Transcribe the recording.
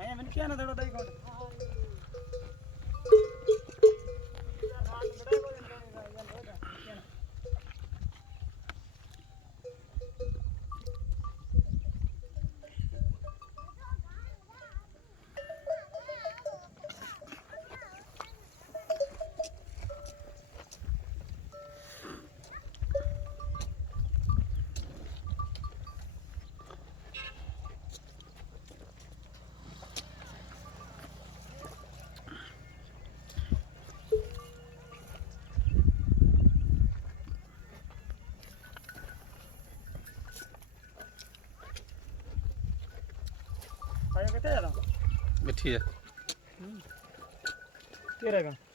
आया मैंने क्या ना थोड़ा दाई कौन आया कितने ज़्यादा मिठी है तेरा का